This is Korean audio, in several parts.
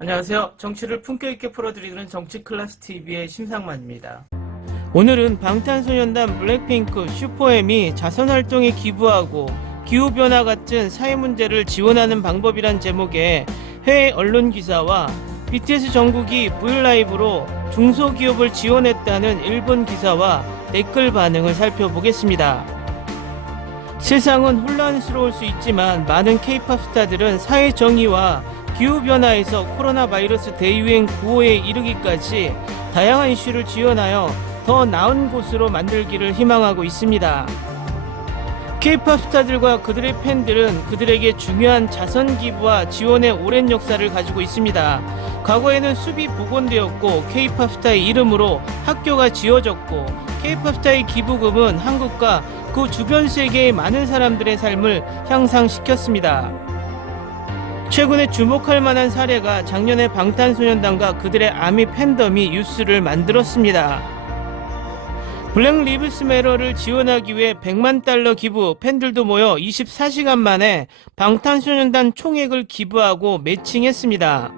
안녕하세요. 정치를 품격 있게 풀어드리는 정치클래스TV의 심상만입니다. 오늘은 방탄소년단 블랙핑크 슈퍼엠이 자선활동에 기부하고 기후변화 같은 사회 문제를 지원하는 방법이란 제목의 해외 언론 기사와 BTS 정국이 브이라이브로 중소기업을 지원했다는 일본 기사와 댓글 반응을 살펴보겠습니다. 세상은 혼란스러울 수 있지만 많은 K-POP 스타들은 사회 정의와 기후변화에서 코로나 바이러스 대유행 구호에 이르기까지 다양한 이슈를 지원하여 더 나은 곳으로 만들기를 희망하고 있습니다. K-POP 스타들과 그들의 팬들은 그들에게 중요한 자선 기부와 지원의 오랜 역사를 가지고 있습니다. 과거에는 숲이 복원되었고 K-POP 스타의 이름으로 학교가 지어졌고 K-POP 스타의 기부금은 한국과 그 주변 세계의 많은 사람들의 삶을 향상시켰습니다. 최근에 주목할 만한 사례가 작년에 방탄소년단과 그들의 아미 팬덤이 뉴스를 만들었습니다. 블랙 리브스 매터를 지원하기 위해 100만 달러 기부, 팬들도 모여 24시간 만에 방탄소년단 총액을 기부하고 매칭했습니다.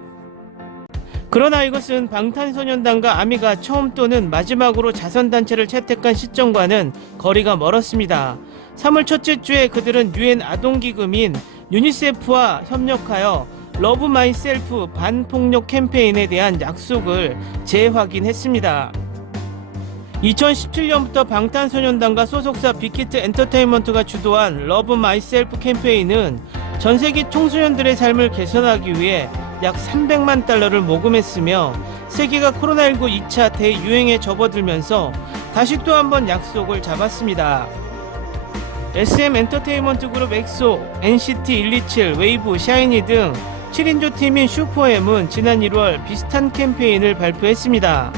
그러나 이것은 방탄소년단과 아미가 처음 또는 마지막으로 자선단체를 채택한 시점과는 거리가 멀었습니다. 3월 첫째 주에 그들은 UN 아동기금인 유니세프와 협력하여 러브 마이셀프 반폭력 캠페인에 대한 약속을 재확인했습니다. 2017년부터 방탄소년단과 소속사 빅히트 엔터테인먼트가 주도한 러브 마이셀프 캠페인은 전세계 청소년들의 삶을 개선하기 위해 약 300만 달러를 모금했으며 세계가 코로나19 2차 대유행에 접어들면서 다시 또 한 번 약속을 잡았습니다. SM 엔터테인먼트 그룹 엑소, NCT 127, 웨이브, 샤이니 등 7인조 팀인 슈퍼엠은 지난 1월 비슷한 캠페인을 발표했습니다.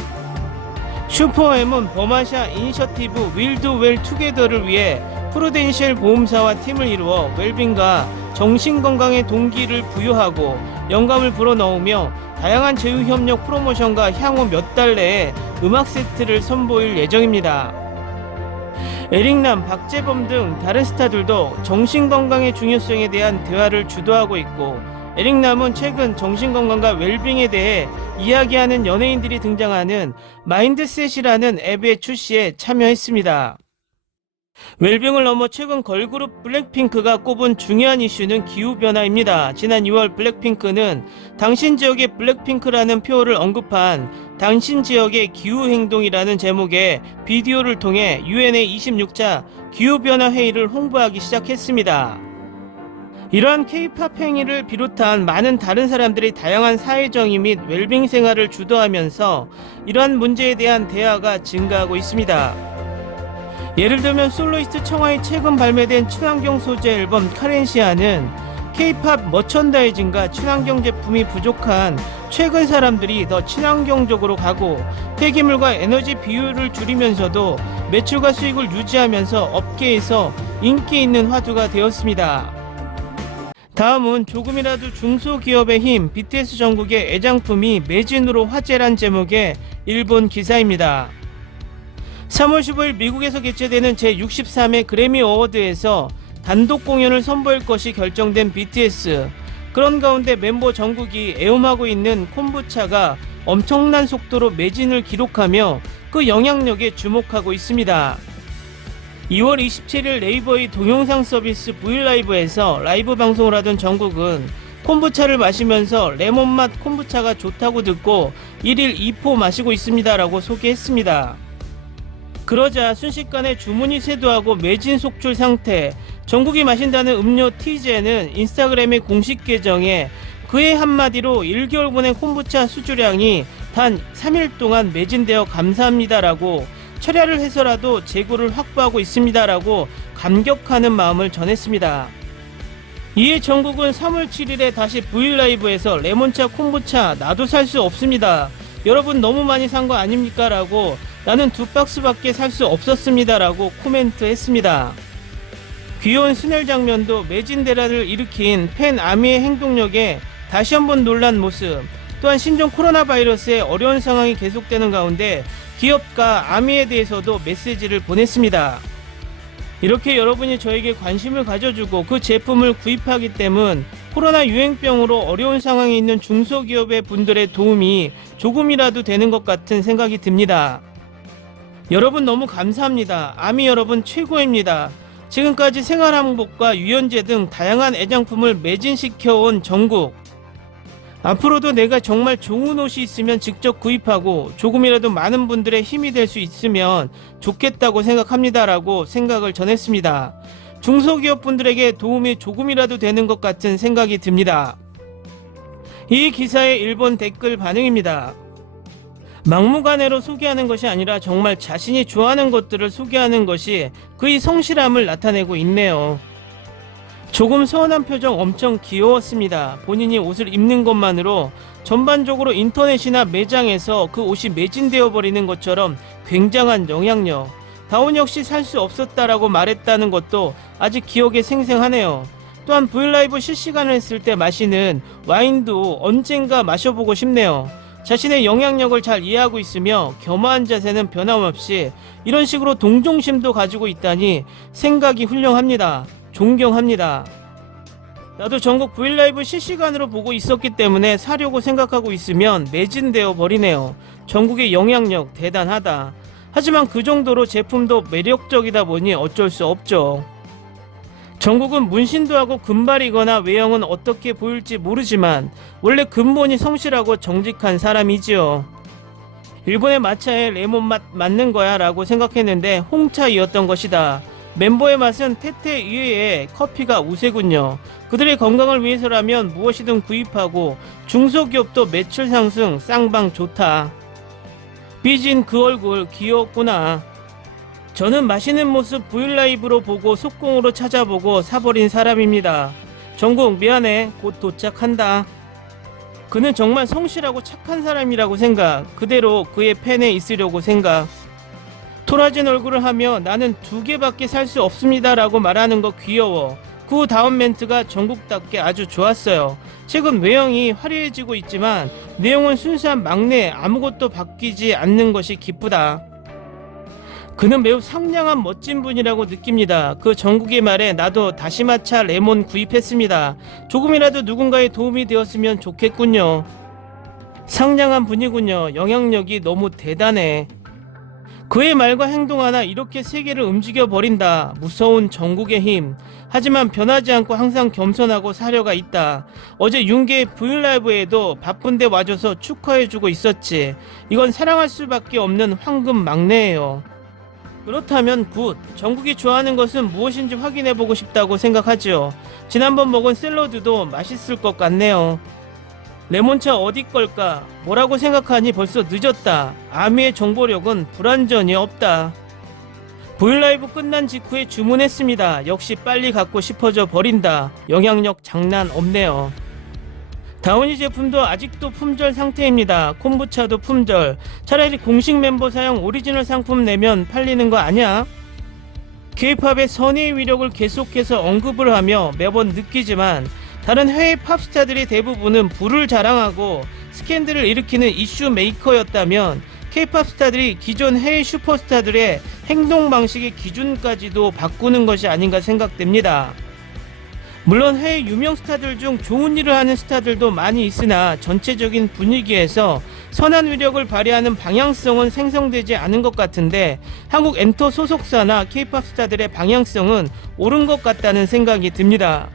슈퍼엠은 버마샤 이니셔티브 We'll Do Well Together를 위해 프루덴셜 보험사와 팀을 이루어 웰빙과 정신건강의 동기를 부여하고 영감을 불어넣으며 다양한 제휴협력 프로모션과 향후 몇 달 내에 음악 세트를 선보일 예정입니다. 에릭남, 박재범 등 다른 스타들도 정신건강의 중요성에 대한 대화를 주도하고 있고 에릭남은 최근 정신건강과 웰빙에 대해 이야기하는 연예인들이 등장하는 마인드셋이라는 앱의 출시에 참여했습니다. 웰빙을 넘어 최근 걸그룹 블랙핑크가 꼽은 중요한 이슈는 기후변화입니다. 지난 2월 블랙핑크는 당신 지역의 블랙핑크라는 표어를 언급한 당신 지역의 기후행동이라는 제목의 비디오를 통해 UN의 26차 기후변화 회의를 홍보하기 시작했습니다. 이러한 K-POP 행위를 비롯한 많은 다른 사람들이 다양한 사회정의 및 웰빙 생활을 주도하면서 이러한 문제에 대한 대화가 증가하고 있습니다. 예를 들면 솔로이스트 청하의 최근 발매된 친환경 소재 앨범 카렌시아는 K-POP 머천다이징과 친환경 제품이 부족한 최근 사람들이 더 친환경적으로 가고 폐기물과 에너지 비율을 줄이면서도 매출과 수익을 유지하면서 업계에서 인기 있는 화두가 되었습니다. 다음은 조금이라도 중소기업의 힘, BTS 정국의 애장품이 매진으로 화제란 제목의 일본 기사입니다. 3월 15일 미국에서 개최되는 제63회 그래미 어워드에서 단독 공연을 선보일 것이 결정된 BTS. 그런 가운데 멤버 정국이 애용하고 있는 콤부차가 엄청난 속도로 매진을 기록하며 그 영향력에 주목하고 있습니다. 2월 27일 네이버의 동영상 서비스 브이라이브에서 라이브 방송을 하던 정국은 콤부차를 마시면서 레몬맛 콤부차가 좋다고 듣고 1일 2포 마시고 있습니다 라고 소개했습니다. 그러자 순식간에 주문이 쇄도하고 매진 속출 상태. 정국이 마신다는 음료 TJ는 인스타그램의 공식 계정에 그의 한마디로 1개월분의 콤부차 수주량이 단 3일 동안 매진되어 감사합니다라고 철야를 해서라도 재고를 확보하고 있습니다라고 감격하는 마음을 전했습니다. 이에 정국은 3월 7일에 다시 브이라이브에서 레몬차 콤부차 나도 살 수 없습니다. 여러분 너무 많이 산 거 아닙니까? 라고 나는 2박스밖에 살 수 없었습니다 라고 코멘트 했습니다. 귀여운 스넬 장면도 매진 대란을 일으킨 팬 아미의 행동력에 다시 한번 놀란 모습. 또한 신종 코로나 바이러스의 어려운 상황이 계속되는 가운데 기업과 아미에 대해서도 메시지를 보냈습니다. 이렇게 여러분이 저에게 관심을 가져주고 그 제품을 구입하기 때문 코로나 유행병으로 어려운 상황에 있는 중소기업의 분들의 도움이 조금이라도 되는 것 같은 생각이 듭니다. 여러분 너무 감사합니다. 아미 여러분 최고입니다. 지금까지 생활항복과 유연제 등 다양한 애장품을 매진시켜온 정국. 앞으로도 내가 정말 좋은 옷이 있으면 직접 구입하고 조금이라도 많은 분들의 힘이 될 수 있으면 좋겠다고 생각합니다 라고 생각을 전했습니다. 중소기업 분들에게 도움이 조금이라도 되는 것 같은 생각이 듭니다. 이 기사의 일본 댓글 반응입니다. 막무가내로 소개하는 것이 아니라 정말 자신이 좋아하는 것들을 소개하는 것이 그의 성실함을 나타내고 있네요. 조금 서운한 표정 엄청 귀여웠습니다. 본인이 옷을 입는 것만으로 전반적으로 인터넷이나 매장에서 그 옷이 매진되어 버리는 것처럼 굉장한 영향력. 다운 역시 살 수 없었다라고 말했다는 것도 아직 기억에 생생하네요. 또한 브이라이브 실시간을 했을 때 마시는 와인도 언젠가 마셔보고 싶네요. 자신의 영향력을 잘 이해하고 있으며 겸허한 자세는 변함없이 이런 식으로 동정심도 가지고 있다니 생각이 훌륭합니다. 존경합니다. 나도 전국 브이라이브 실시간으로 보고 있었기 때문에 사려고 생각하고 있으면 매진되어 버리네요. 전국의 영향력 대단하다. 하지만 그 정도로 제품도 매력적이다 보니 어쩔 수 없죠. 전국은 문신도 하고 금발이거나 외형은 어떻게 보일지 모르지만 원래 근본이 성실하고 정직한 사람이지요. 일본의 마차에 레몬 맛 맞는 거야 라고 생각했는데 홍차이었던 것이다. 멤버의 맛은 테테 이외에 커피가 우세군요. 그들의 건강을 위해서라면 무엇이든 구입하고 중소기업도 매출 상승 쌍방 좋다. 삐진 그 얼굴 귀여웠구나. 저는 마시는 모습 브이라이브로 보고 속공으로 찾아보고 사버린 사람입니다. 정국 미안해. 곧 도착한다. 그는 정말 성실하고 착한 사람이라고 생각. 그대로 그의 팬에 있으려고 생각. 토라진 얼굴을 하며 나는 2개밖에 살 수 없습니다 라고 말하는 거 귀여워. 그 다음 멘트가 정국답게 아주 좋았어요. 최근 외형이 화려해지고 있지만 내용은 순수한 막내, 아무것도 바뀌지 않는 것이 기쁘다. 그는 매우 상냥한 멋진 분이라고 느낍니다. 그 정국의 말에 나도 다시마차 레몬 구입했습니다. 조금이라도 누군가의 도움이 되었으면 좋겠군요. 상냥한 분이군요. 영향력이 너무 대단해. 그의 말과 행동 하나 이렇게 세계를 움직여 버린다. 무서운 정국의 힘. 하지만 변하지 않고 항상 겸손하고 사려가 있다. 어제 윤계의 브이라이브에도 바쁜데 와줘서 축하해주고 있었지. 이건 사랑할 수밖에 없는 황금 막내예요. 그렇다면 굿. 정국이 좋아하는 것은 무엇인지 확인해보고 싶다고 생각하지요. 지난번 먹은 샐러드도 맛있을 것 같네요. 레몬차 어디 걸까? 뭐라고 생각하니 벌써 늦었다. 아미의 정보력은 불완전히 없다. 브이라이브 끝난 직후에 주문했습니다. 역시 빨리 갖고 싶어져 버린다. 영향력 장난 없네요. 다운이 제품도 아직도 품절 상태입니다. 콤부차도 품절. 차라리 공식 멤버 사용 오리지널 상품 내면 팔리는 거 아냐? K-팝의 선의의 위력을 계속해서 언급을 하며 매번 느끼지만 다른 해외 팝스타들의 대부분은 부를 자랑하고 스캔들을 일으키는 이슈 메이커였다면 K-팝 스타들이 기존 해외 슈퍼스타들의 행동 방식의 기준까지도 바꾸는 것이 아닌가 생각됩니다. 물론 해외 유명 스타들 중 좋은 일을 하는 스타들도 많이 있으나 전체적인 분위기에서 선한 위력을 발휘하는 방향성은 생성되지 않은 것 같은데 한국 엔터 소속사나 K-팝 스타들의 방향성은 옳은 것 같다는 생각이 듭니다.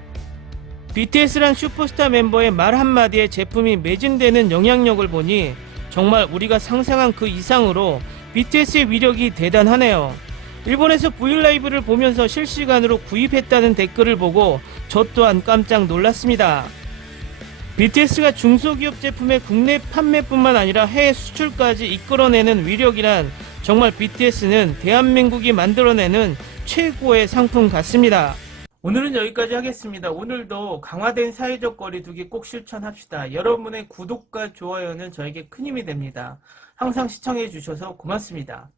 BTS란 슈퍼스타 멤버의 말 한마디에 제품이 매진되는 영향력을 보니 정말 우리가 상상한 그 이상으로 BTS의 위력이 대단하네요. 일본에서 브이라이브를 보면서 실시간으로 구입했다는 댓글을 보고 저 또한 깜짝 놀랐습니다. BTS가 중소기업 제품의 국내 판매뿐만 아니라 해외 수출까지 이끌어내는 위력이란 정말 BTS는 대한민국이 만들어내는 최고의 상품 같습니다. 오늘은 여기까지 하겠습니다. 오늘도 강화된 사회적 거리두기 꼭 실천합시다. 여러분의 구독과 좋아요는 저에게 큰 힘이 됩니다. 항상 시청해 주셔서 고맙습니다.